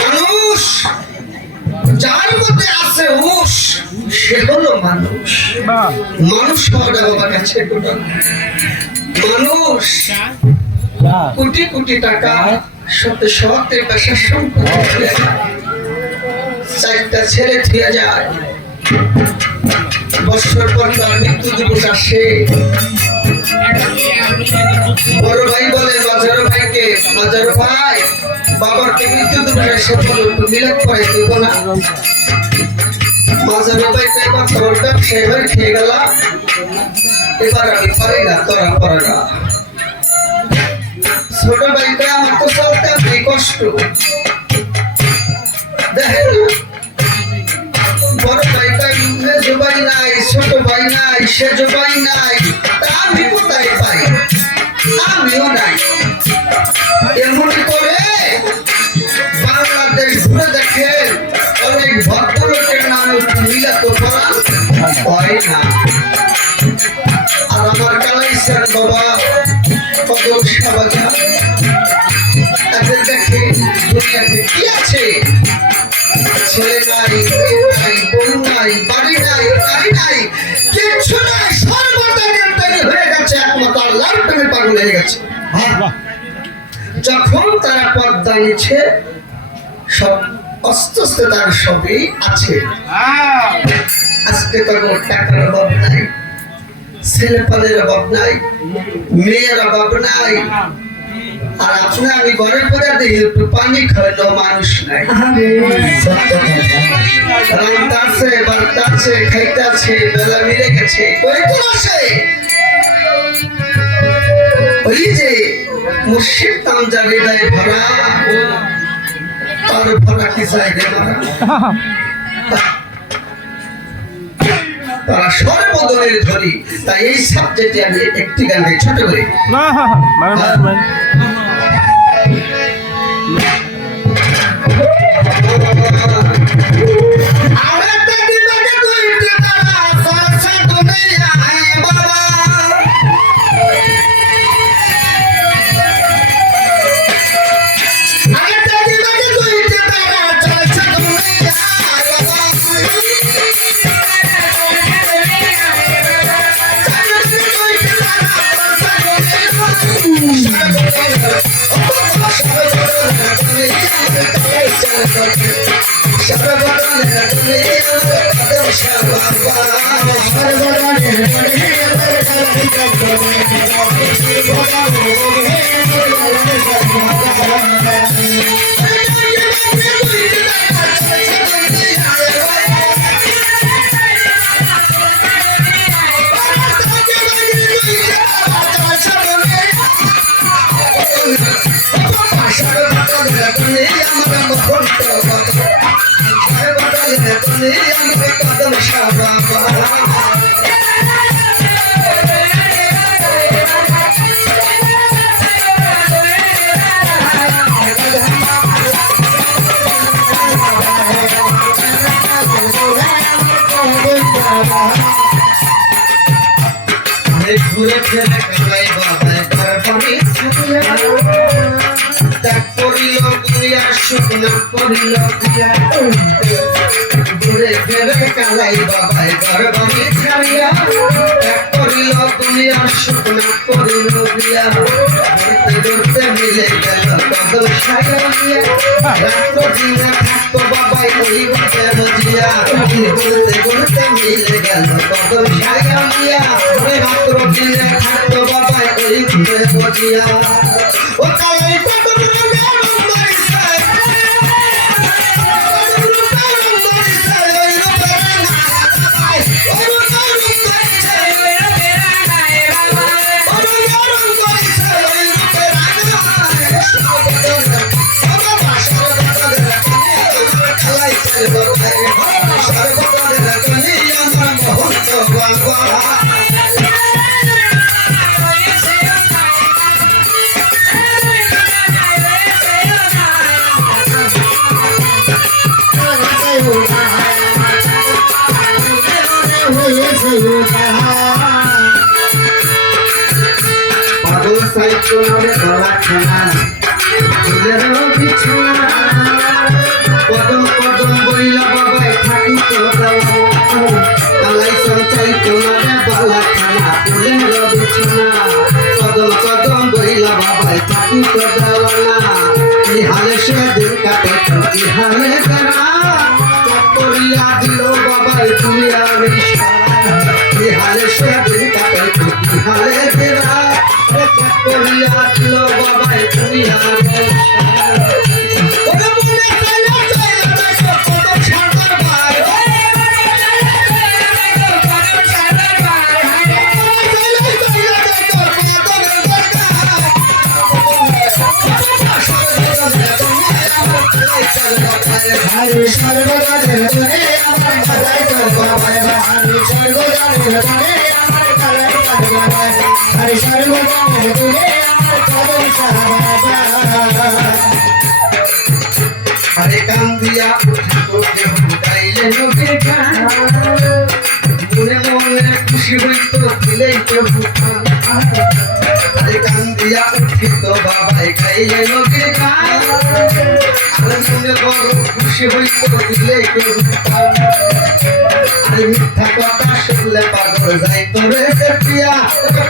মানুষ যার মধ্যে আছে হুঁশ সে হলো মানুষ। মানুষ হওয়াটা বাবার কাছে মানুষ কোটি কোটি টাকা শত শত টাকা সম্পত্তি চারটা ছেলে থিয়া যায়, বছর পর তার মৃত্যু দিবস আসে। বড় ভাই বলে বাজার ভাইকে, বাজার ভাই বাবার কে মৃত্যু দিবস আসে, একটু মিলাদ করে দেব না। বাজার ভাই এবার তোর ব্যবসায় হয়ে খেয়ে গেলাম, এবার আমি পারি না, তোরা পারে না। ছোট ভাইটা আমার তো চলতে আপনি কষ্ট দেখেন না। বড় ভাইটা জবাই নাই, ছোট ভাই নাই, সে জবাই নাই, আমি কোথায় পাই? আমিও নাই। এমন করে বাংলাদেশ ঘুরে দেখে অনেক ভদ্রলোকের নামে মিলাত করা হয় না। আর আমার কালাইছেন বাবা কত সাবাজা তাদের দেখে দুনিয়াতে কি আছে? ছেলে নাই, নাই, বউ নাই, বাড়ি নাই, গাড়ি নাই, কিচ্ছু নাই, সর্বদাই হয়ে গেছে, একমাত্র আল্লাহর প্রেমে পাগল হয়ে গেছে। যখন তারা পর্দা নিচ্ছে সব আস্তে আস্তে তার সবই আছে। আজকে তো টাকার অভাব নাই, ছেলে পালের অভাব নাই, মেয়ের অভাব নাই। আর আপনি আমি ঘরে পরে দেখি একটু পানি খাওয়ানো মানুষ নাই। রান্তাছে, বাড়তাছে, খাইতাছে, বেলা মিলে গেছে, ওই তো আসে। ওই যে মুর্শিদ তামজার হৃদয় ভরা, তার ভরা কি চাই রে মারা? তারা সর্বদলের ধরি। তাই এই সাবজেক্টে আমি একটি গান গাই ছোট করে। ঘুরে ফেলে কালাই বাবায় তারপরে ত্যাগ করিল দুনিয়ার শুকনা করিল ঘুরে ফেলে কালাই বাবায় গর্বমে ছাড়িয়া ত্যাগ করিল দুনিয়ার শুকনা করিল বিয়া ঘুরতে ঘুরতে মিলে গেল কদম সায়া আলিয়া রাত্র দিনে থাকতো বাবাই ওই বসে বজিয়া ঘুরতে ঘুরতে মিলে গেল কদম ছায়া আলিয়া রাত্র দিনে থাকতো বাবাই ওই বসে বজিয়া ও কালাই কদম পাগল সাইকেল গলা খানা ফুলের বিছানা কদম কদম বইলা বাবাই থাকি তো কালাই সঞ্চাই তোমারে গলা খানা ফুলের বিছানা কদম কদম বইলা বাবাই থাকি তো দেওয়ানা কি হালে সে দিন কাটে কি হালে করা করিয়া দিল বাবাই দুনিয়া কি হালে সে দিন কাটে কি হালে দেরা করিয়া দিল বাবাই দুনিয়া हरे सर्वदा जने अमर भलाई करवा हरे सर्वदा जने अमर भलाई करवा हरे सर्वदा जने अमर कदम सहारा हरे काम दिया तो के गाइले लोके गान मने मने खुशी हुई तो दिले के हरे काम दिया तो बाबा गाइले लोके गान মনে বড় খুশি হইতো দিলে আরে মিথ্যা কথা শুনলে পাগল যাইতো রে পিয়া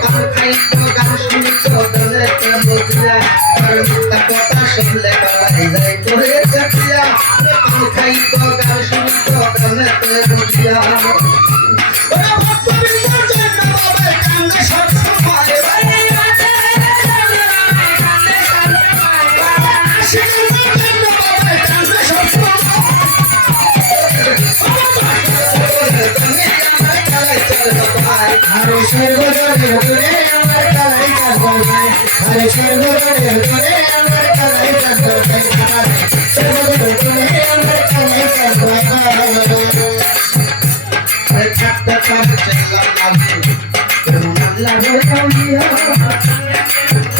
পান খাইতো গান শুনিতো দলে বুঝলা আর মিথ্যা কথা শুনলে পাগল যাইতো রে পিয়া পান খাইতো গান শুনিতো দলে বুঝলা ওরে ভক্ত বিন্দু জন্য বাবা কান্দে সব সময় हरे सर्वदा जने अमर भलाई करवा हरे सर्वदा जने अमर भलाई करवा सर्वदा जने अमर भलाई करवा अरे छत्ता कर चला नामे तुमला होया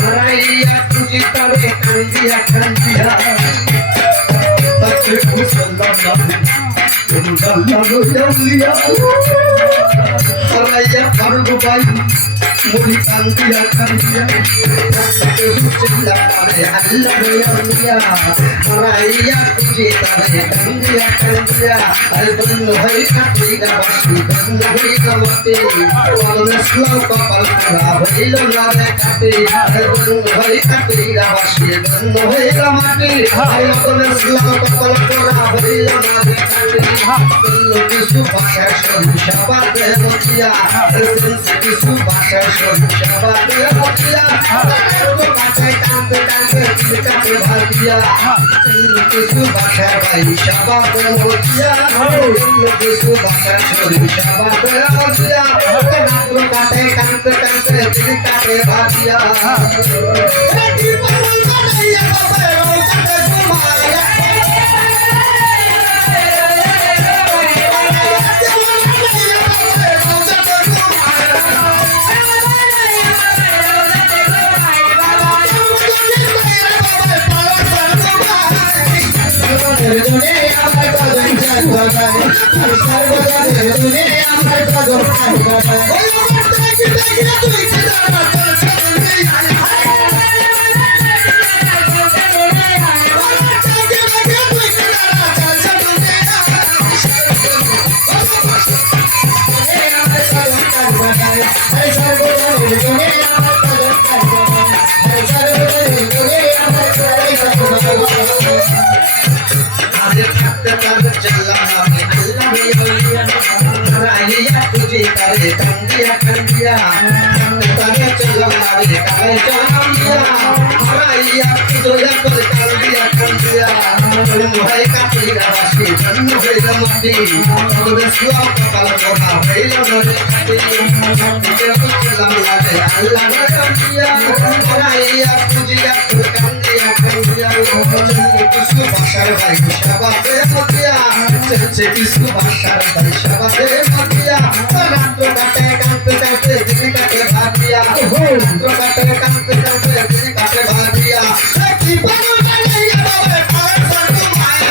हराइया तुझे तवे कंदिया तक कुसंदा नामे तुमला होया हराइया फारूक भाई मुरी कंदिया चला नामे अल्लाह होया हराइया तुझे तवे कंदिया अलबन होई काटी गावसी बन होई गमते नस्लों को पलकरा भइलो नारे काटे अलबन होई काटी गावसी बन होई गमते नस्लों को पलकरा भइलो नारे काटे लोग सुभाषा शबात मोतिया संस्कृति सुभाषा शबात मोतिया तो बातें कांते कांते चिलका भातिया सुभाषा भाई शबात मोतिया लोग सुभाषा शबात मोतिया तो बातें कांते कांते चिलका भातिया जने अमर कदम करवा हरे सर्वदा जने अमर कदम करवा हरे सर्वदा जने अमर कदम करवा हरे सर्वदा जने अमर भलाई करवा রে কালাই চান্দিয়া হারাইয়া দয়া করে কান্দিয়া কান্দিয়া মোহাই কাটিয়া বাসি জন্ম হইল মাটি তবে সুয়া কপাল কথা হইল নরে কাটি দিকে বুঝলাম লাগে আল্লাহ রে কান্দিয়া হারাইয়া পুজিয়া করে কান্দিয়া কান্দিয়া কিছু ভাষার ভাই সবাতে মতিয়া সে কিছু ভাষার ভাই সবাতে মতিয়া রাত কাটে কাঁদতে কাঁদতে দিন কাটে ভাবিয়া রাত কাটে কাঁদতে কাঁদতে দিন কাটে ভাবিয়া কি পাগল বানাইয়া বাবা পাগল সন্তু মায়া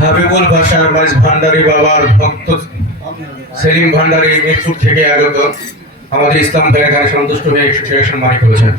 হাবিবুল ভাষার মাঝ ভান্ডারী বাবার ভক্ত সেলিম ভান্ডারী মিরপুর থেকে আগত আমাদের ইসলাম ভাই এখানে সন্তুষ্ট হয়ে একশো টাকা সম্মানিত করেছেন।